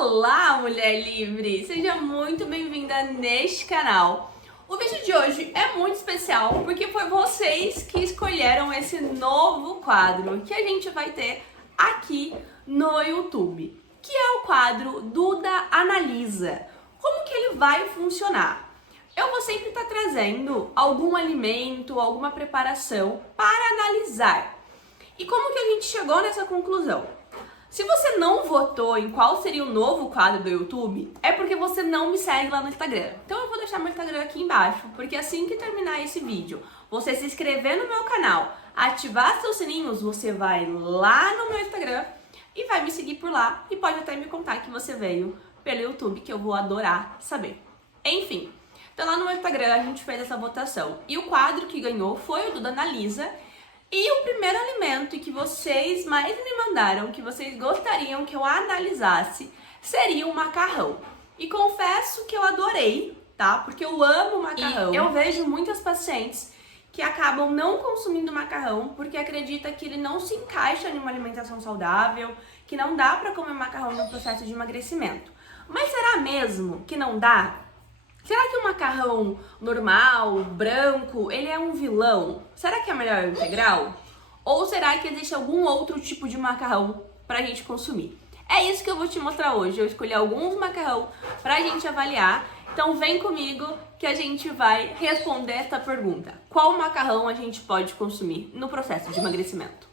Olá, mulher livre! Seja muito bem-vinda neste canal. O vídeo de hoje é muito especial porque foi vocês que escolheram esse novo quadro que a gente vai ter aqui no YouTube, que é o quadro Duda Analisa. Como que ele vai funcionar? Eu vou sempre estar trazendo algum alimento, alguma preparação para analisar. E como que a gente chegou nessa conclusão? Se você não votou em qual seria o novo quadro do YouTube, é porque você não me segue lá no Instagram. Então eu vou deixar meu Instagram aqui embaixo, porque assim que terminar esse vídeo, você se inscrever no meu canal, ativar seus sininhos, você vai lá no meu Instagram e vai me seguir por lá e pode até me contar que você veio pelo YouTube, que eu vou adorar saber. Enfim, então lá no meu Instagram a gente fez essa votação e o quadro que ganhou foi o Duda Analisa. E o primeiro alimento que vocês mais me mandaram, que vocês gostariam que eu analisasse, seria o macarrão. E confesso que eu adorei, tá? Porque eu amo macarrão. E eu vejo muitas pacientes que acabam não consumindo macarrão porque acredita que ele não se encaixa em uma alimentação saudável, que não dá pra comer macarrão no processo de emagrecimento. Mas será mesmo que não dá? Será que o macarrão normal, branco, ele é um vilão? Será que é melhor o integral? Ou será que existe algum outro tipo de macarrão pra gente consumir? É isso que eu vou te mostrar hoje. Eu escolhi alguns macarrão pra gente avaliar. Então vem comigo que a gente vai responder essa pergunta. Qual macarrão a gente pode consumir no processo de emagrecimento?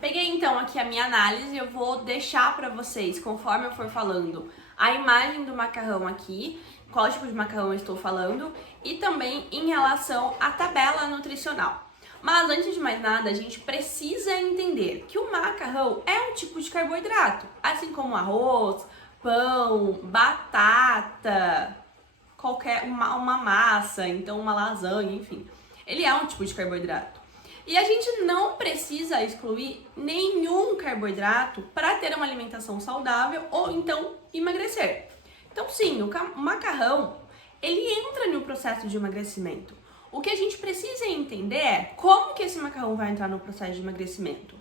Peguei então aqui a minha análise, eu vou deixar pra vocês, conforme eu for falando, a imagem do macarrão aqui, qual tipo de macarrão eu estou falando, e também em relação à tabela nutricional. Mas antes de mais nada, a gente precisa entender que o macarrão é um tipo de carboidrato, assim como arroz, pão, batata, uma massa, então uma lasanha, enfim. Ele é um tipo de carboidrato. E a gente não precisa excluir nenhum carboidrato para ter uma alimentação saudável ou então emagrecer. Então sim, o macarrão, ele entra no processo de emagrecimento. O que a gente precisa entender é como que esse macarrão vai entrar no processo de emagrecimento.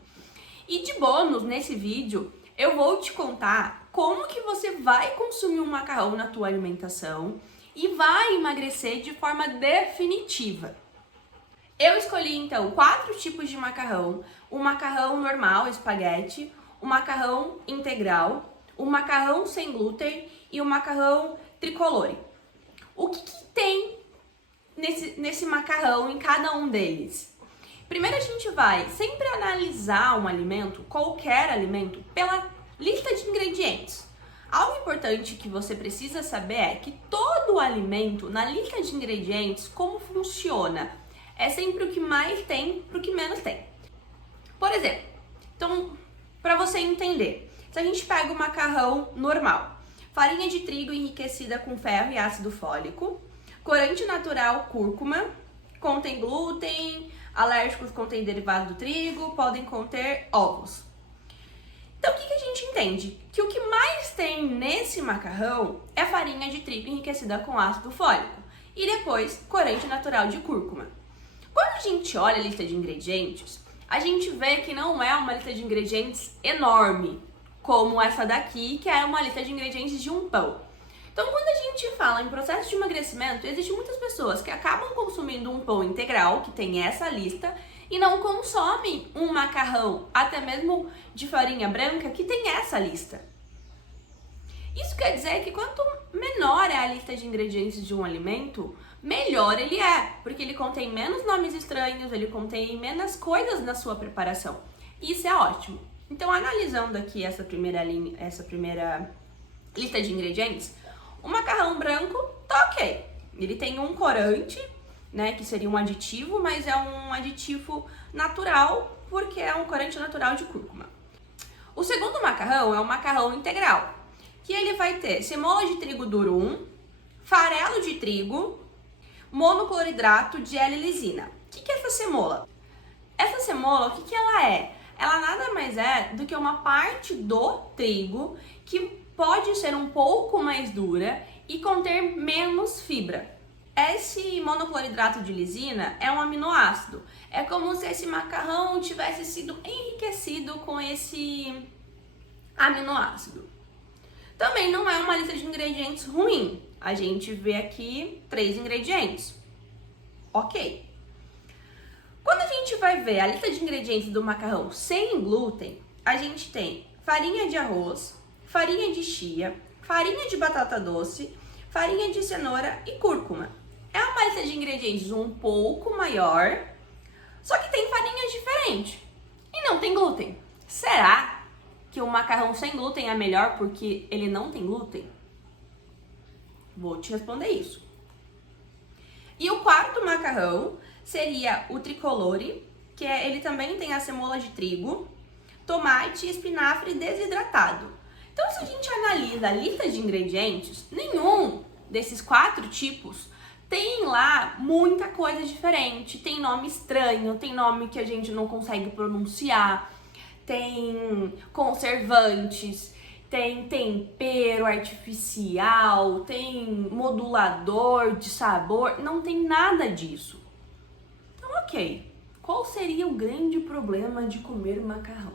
E de bônus, nesse vídeo, eu vou te contar como que você vai consumir um macarrão na tua alimentação e vai emagrecer de forma definitiva. Eu escolhi então 4 tipos de macarrão: o macarrão normal, espaguete, o macarrão integral, o macarrão sem glúten e o macarrão tricolore. O que tem nesse macarrão em cada um deles? Primeiro a gente vai sempre analisar um alimento, qualquer alimento, pela lista de ingredientes. Algo importante que você precisa saber é que todo alimento, na lista de ingredientes, como funciona? É sempre o que mais tem para o que menos tem. Por exemplo, então, para você entender, se a gente pega o macarrão normal, farinha de trigo enriquecida com ferro e ácido fólico, corante natural cúrcuma, contém glúten, alérgicos contém derivado do trigo, podem conter ovos. Então o que a gente entende? Que o que mais tem nesse macarrão é farinha de trigo enriquecida com ácido fólico e depois corante natural de cúrcuma. Quando a gente olha a lista de ingredientes, a gente vê que não é uma lista de ingredientes enorme, como essa daqui, que é uma lista de ingredientes de um pão. Então, quando a gente fala em processo de emagrecimento, existem muitas pessoas que acabam consumindo um pão integral, que tem essa lista, e não consomem um macarrão, até mesmo de farinha branca, que tem essa lista. Isso quer dizer que quanto menor é a lista de ingredientes de um alimento, melhor ele é, porque ele contém menos nomes estranhos, ele contém menos coisas na sua preparação. Isso é ótimo. Então, analisando aqui essa primeira lista de ingredientes, o macarrão branco tá ok. Ele tem um corante, né, que seria um aditivo, mas é um aditivo natural, porque é um corante natural de cúrcuma. O segundo macarrão é o macarrão integral, que ele vai ter semola de trigo durum, farelo de trigo, monocloridrato de L-lisina. O que é essa semola? Essa semola, o que ela é? Ela nada mais é do que uma parte do trigo que pode ser um pouco mais dura e conter menos fibra. Esse monocloridrato de lisina é um aminoácido. É como se esse macarrão tivesse sido enriquecido com esse aminoácido. Também não é uma lista de ingredientes ruim. A gente vê aqui 3 ingredientes. Ok. Quando a gente vai ver a lista de ingredientes do macarrão sem glúten, a gente tem farinha de arroz, farinha de chia, farinha de batata doce, farinha de cenoura e cúrcuma. É uma lista de ingredientes um pouco maior, só que tem farinhas diferentes e não tem glúten. Será que o macarrão sem glúten é melhor porque ele não tem glúten? Vou te responder isso. E o quarto macarrão seria o tricolore, que ele também tem a semola de trigo, tomate e espinafre desidratado. Então, se a gente analisa a lista de ingredientes, nenhum desses 4 tipos tem lá muita coisa diferente. Tem nome estranho, tem nome que a gente não consegue pronunciar, tem conservantes, tem tempero artificial, tem modulador de sabor, não tem nada disso. Então, ok, qual seria o grande problema de comer macarrão?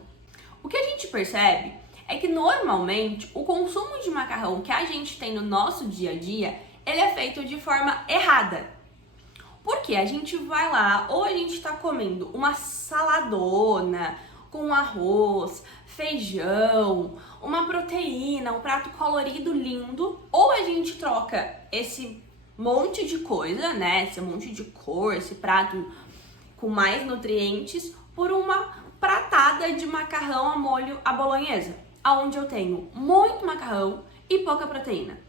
O que a gente percebe é que normalmente o consumo de macarrão que a gente tem no nosso dia a dia, ele é feito de forma errada. Porque a gente vai lá, ou a gente está comendo uma saladona com arroz, feijão, uma proteína, um prato colorido lindo, ou a gente troca esse monte de coisa, né, esse monte de cor, esse prato com mais nutrientes, por uma pratada de macarrão a molho à bolonhesa, onde eu tenho muito macarrão e pouca proteína.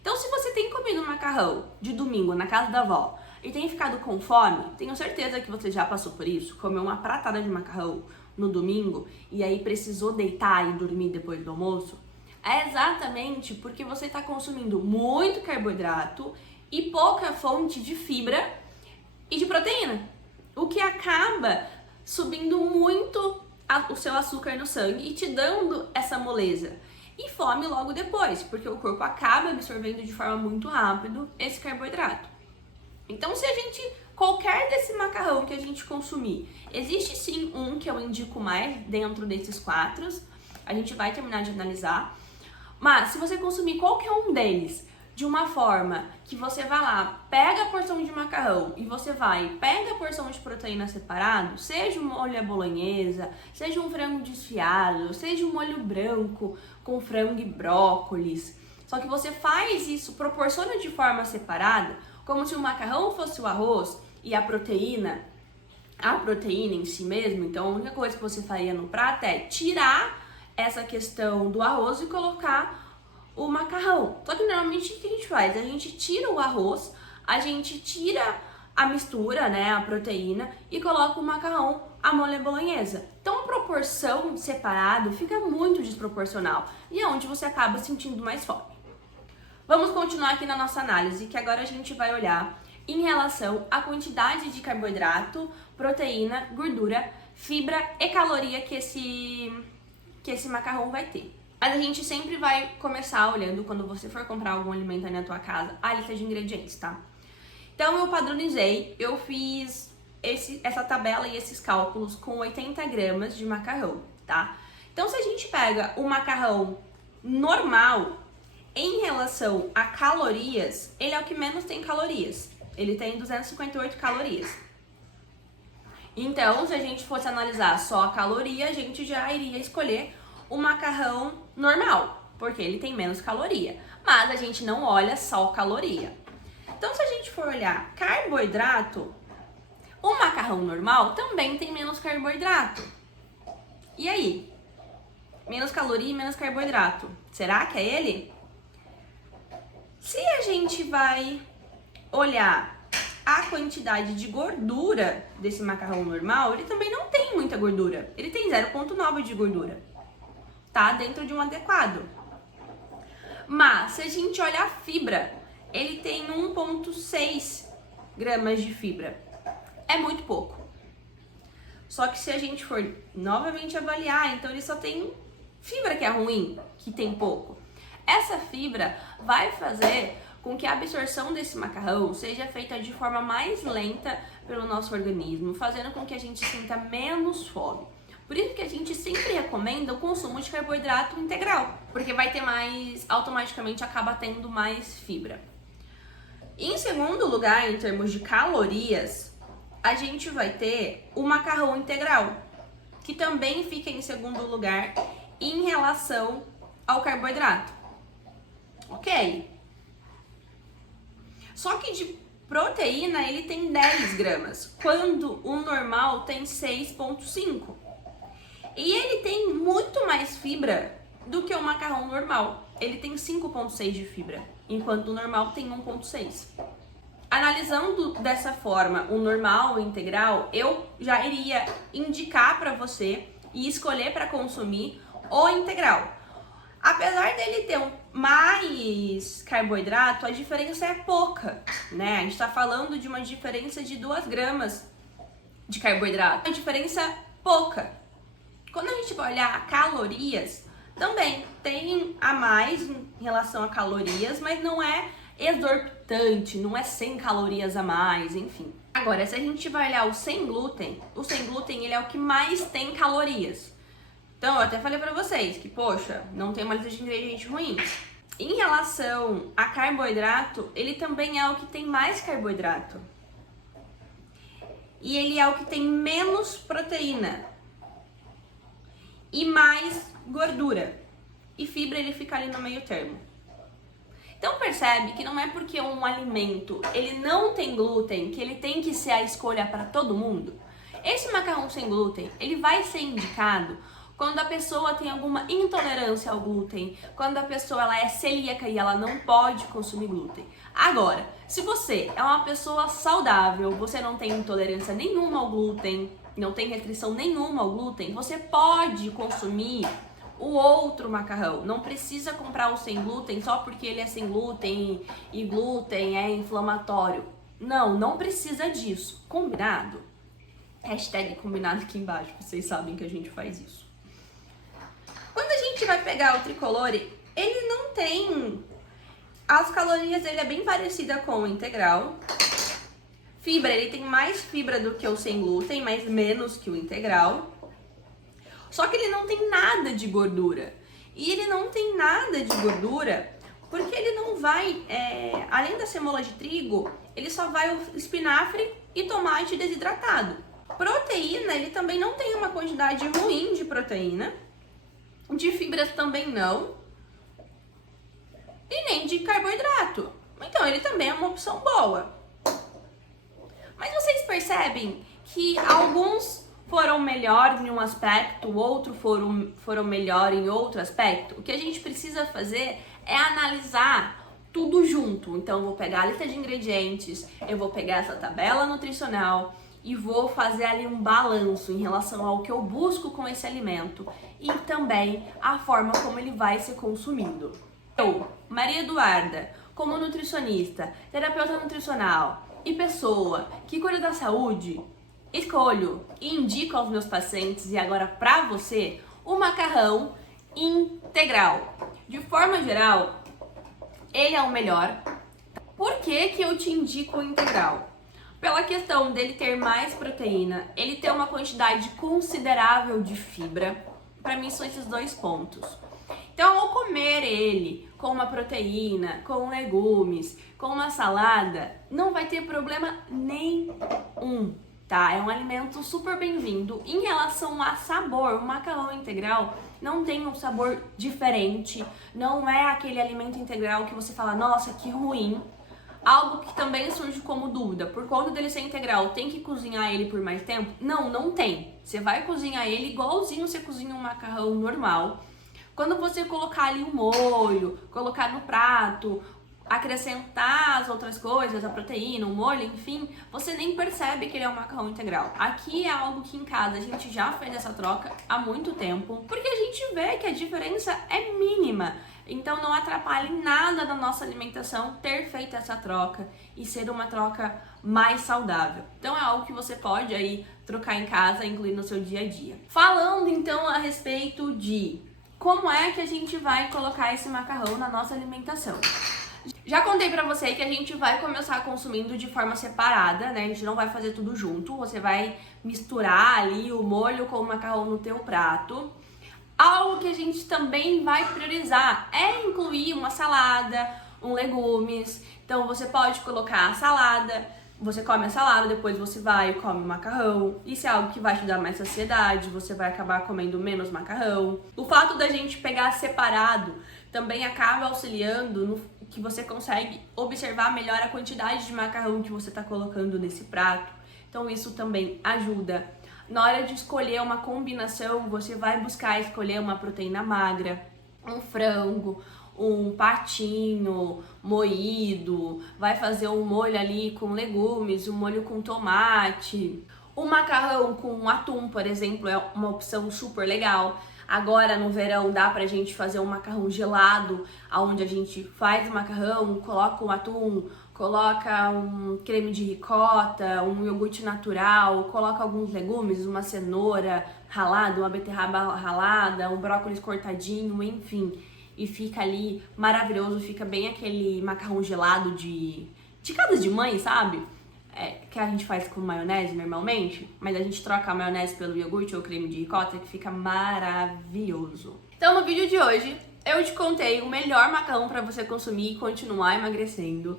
Então, se você tem comido macarrão de domingo na casa da avó e tem ficado com fome, tenho certeza que você já passou por isso, comeu uma pratada de macarrão no domingo e aí precisou deitar e dormir depois do almoço, é exatamente porque você está consumindo muito carboidrato e pouca fonte de fibra e de proteína, o que acaba subindo muito o seu açúcar no sangue e te dando essa moleza. E fome logo depois, porque o corpo acaba absorvendo de forma muito rápida esse carboidrato. Então, se a gente, qualquer desse macarrão que a gente consumir, existe sim um que eu indico mais dentro desses 4, a gente vai terminar de analisar, mas se você consumir qualquer um deles de uma forma que você vai lá, pega a porção de macarrão e você pega a porção de proteína separado, seja um molho à bolonhesa, seja um frango desfiado, seja um molho branco com frango e brócolis, só que você faz isso, proporciona de forma separada, como se o macarrão fosse o arroz e a proteína em si mesmo. Então, a única coisa que você faria no prato é tirar essa questão do arroz e colocar o macarrão. Só que normalmente o que a gente faz? A gente tira o arroz, a gente tira a mistura, né, a proteína, e coloca o macarrão à molho bolonhesa. Então a proporção separado fica muito desproporcional e é onde você acaba sentindo mais fome. Vamos continuar aqui na nossa análise, que agora a gente vai olhar em relação à quantidade de carboidrato, proteína, gordura, fibra e caloria que esse macarrão vai ter. Mas a gente sempre vai começar olhando, quando você for comprar algum alimento aí na tua casa, a lista de ingredientes, tá? Então eu padronizei, eu fiz essa tabela e esses cálculos com 80 gramas de macarrão, tá? Então se a gente pega o macarrão normal, em relação a calorias, ele é o que menos tem calorias. Ele tem 258 calorias. Então, se a gente fosse analisar só a caloria, a gente já iria escolher o macarrão normal, porque ele tem menos caloria. Mas a gente não olha só caloria. Então, se a gente for olhar carboidrato, o macarrão normal também tem menos carboidrato. E aí? Menos caloria e menos carboidrato. Será que é ele? Se a gente vai olhar a quantidade de gordura desse macarrão normal, ele também não tem muita gordura. Ele tem 0,9 de gordura. Tá dentro de um adequado. Mas, se a gente olhar a fibra, ele tem 1,6 gramas de fibra. É muito pouco. Só que se a gente for novamente avaliar, então ele só tem fibra que é ruim, que tem pouco. Essa fibra vai fazer com que a absorção desse macarrão seja feita de forma mais lenta pelo nosso organismo, fazendo com que a gente sinta menos fome. Por isso que a gente sempre recomenda o consumo de carboidrato integral, porque vai ter mais, automaticamente acaba tendo mais fibra. Em segundo lugar, em termos de calorias, a gente vai ter o macarrão integral, que também fica em segundo lugar em relação ao carboidrato. Ok? Só que de proteína ele tem 10 gramas, quando o normal tem 6,5. E ele tem muito mais fibra do que o macarrão normal. Ele tem 5,6 de fibra, enquanto o normal tem 1,6. Analisando dessa forma o normal, o integral, eu já iria indicar para você e escolher para consumir o integral. Apesar dele ter mais carboidrato, a diferença é pouca, né? A gente está falando de uma diferença de 2 gramas de carboidrato. Uma diferença pouca. Quando a gente vai olhar calorias, também tem a mais em relação a calorias, mas não é exorbitante, não é 100 calorias a mais, enfim. Agora, se a gente vai olhar o sem glúten ele é o que mais tem calorias. Então, eu até falei pra vocês que, poxa, não tem uma lista de ingredientes ruins. Em relação a carboidrato, ele também é o que tem mais carboidrato. E ele é o que tem menos proteína. E mais gordura. E fibra, ele fica ali no meio termo. Então, percebe que não é porque um alimento ele não tem glúten que ele tem que ser a escolha para todo mundo. Esse macarrão sem glúten, ele vai ser indicado quando a pessoa tem alguma intolerância ao glúten, quando a pessoa ela é celíaca e ela não pode consumir glúten. Agora, se você é uma pessoa saudável, você não tem intolerância nenhuma ao glúten, não tem restrição nenhuma ao glúten, você pode consumir o outro macarrão. Não precisa comprar o sem glúten só porque ele é sem glúten e glúten é inflamatório. Não, não precisa disso. Combinado? Hashtag combinado aqui embaixo, vocês sabem que a gente faz isso. Quando a gente vai pegar o tricolore, ele não tem... As calorias dele é bem parecida com o integral. Fibra, ele tem mais fibra do que o sem glúten, mas menos que o integral. Só que ele não tem nada de gordura. E ele não tem nada de gordura porque ele não vai... além da semola de trigo, ele só vai o espinafre e tomate desidratado. Proteína, ele também não tem uma quantidade ruim de proteína. De fibras também não. E nem de carboidrato. Então ele também é uma opção boa. Mas vocês percebem que alguns foram melhor em um aspecto, outros foram melhor em outro aspecto? O que a gente precisa fazer é analisar tudo junto. Então eu vou pegar a lista de ingredientes, eu vou pegar essa tabela nutricional e vou fazer ali um balanço em relação ao que eu busco com esse alimento e também a forma como ele vai ser consumido. Eu, Maria Eduarda, como nutricionista, terapeuta nutricional e pessoa que cuida da saúde, escolho e indico aos meus pacientes e agora para você o macarrão integral. De forma geral, ele é o melhor. Por que que eu te indico o integral? Pela questão dele ter mais proteína, ele ter uma quantidade considerável de fibra. Para mim são esses 2 pontos. Então, ao comer ele com uma proteína, com legumes, com uma salada, não vai ter problema nenhum, tá? É um alimento super bem-vindo. Em relação a sabor, o macarrão integral não tem um sabor diferente, não é aquele alimento integral que você fala, nossa, que ruim. Algo que também surge como dúvida, por conta dele ser integral, tem que cozinhar ele por mais tempo? Não, não tem. Você vai cozinhar ele igualzinho você cozinha um macarrão normal. Quando você colocar ali um molho, colocar no prato, acrescentar as outras coisas, a proteína, o molho, enfim, você nem percebe que ele é um macarrão integral. Aqui é algo que em casa a gente já fez essa troca há muito tempo, porque a gente vê que a diferença é mínima. Então não atrapalha em nada da nossa alimentação ter feito essa troca e ser uma troca mais saudável. Então é algo que você pode aí trocar em casa, incluir no seu dia a dia. Falando então a respeito de como é que a gente vai colocar esse macarrão na nossa alimentação. Já contei pra você que a gente vai começar consumindo de forma separada, né? A gente não vai fazer tudo junto, você vai misturar ali o molho com o macarrão no teu prato. Algo que a gente também vai priorizar é incluir uma salada, legumes. Então você pode colocar a salada, você come a salada, depois você vai e come o macarrão. Isso é algo que vai te dar mais saciedade, você vai acabar comendo menos macarrão. O fato da gente pegar separado também acaba auxiliando no que você consegue observar melhor a quantidade de macarrão que você está colocando nesse prato. Então isso também ajuda. Na hora de escolher uma combinação, você vai buscar escolher uma proteína magra, um frango, um patinho moído, vai fazer um molho ali com legumes, um molho com tomate. O macarrão com atum, por exemplo, é uma opção super legal. Agora no verão dá pra gente fazer um macarrão gelado, onde a gente faz o macarrão, coloca um atum, coloca um creme de ricota, um iogurte natural, coloca alguns legumes, uma cenoura ralada, uma beterraba ralada, um brócolis cortadinho, enfim. E fica ali maravilhoso, fica bem aquele macarrão gelado de casa de mãe, sabe? Que a gente faz com maionese normalmente, mas a gente troca a maionese pelo iogurte ou creme de ricota, que fica maravilhoso. Então no vídeo de hoje eu te contei o melhor macarrão para você consumir e continuar emagrecendo.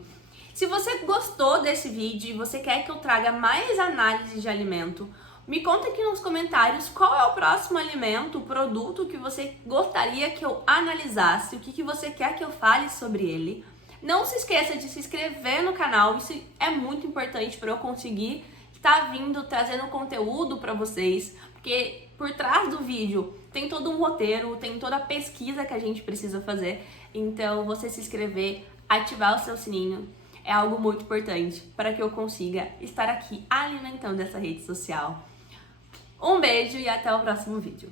Se você gostou desse vídeo e você quer que eu traga mais análise de alimento, me conta aqui nos comentários qual é o próximo alimento, produto que você gostaria que eu analisasse, o que você quer que eu fale sobre ele. Não se esqueça de se inscrever no canal, isso é muito importante para eu conseguir estar trazendo conteúdo para vocês, porque por trás do vídeo tem todo um roteiro, tem toda a pesquisa que a gente precisa fazer, então você se inscrever, ativar o seu sininho, é algo muito importante para que eu consiga estar aqui alimentando essa rede social. Um beijo e até o próximo vídeo.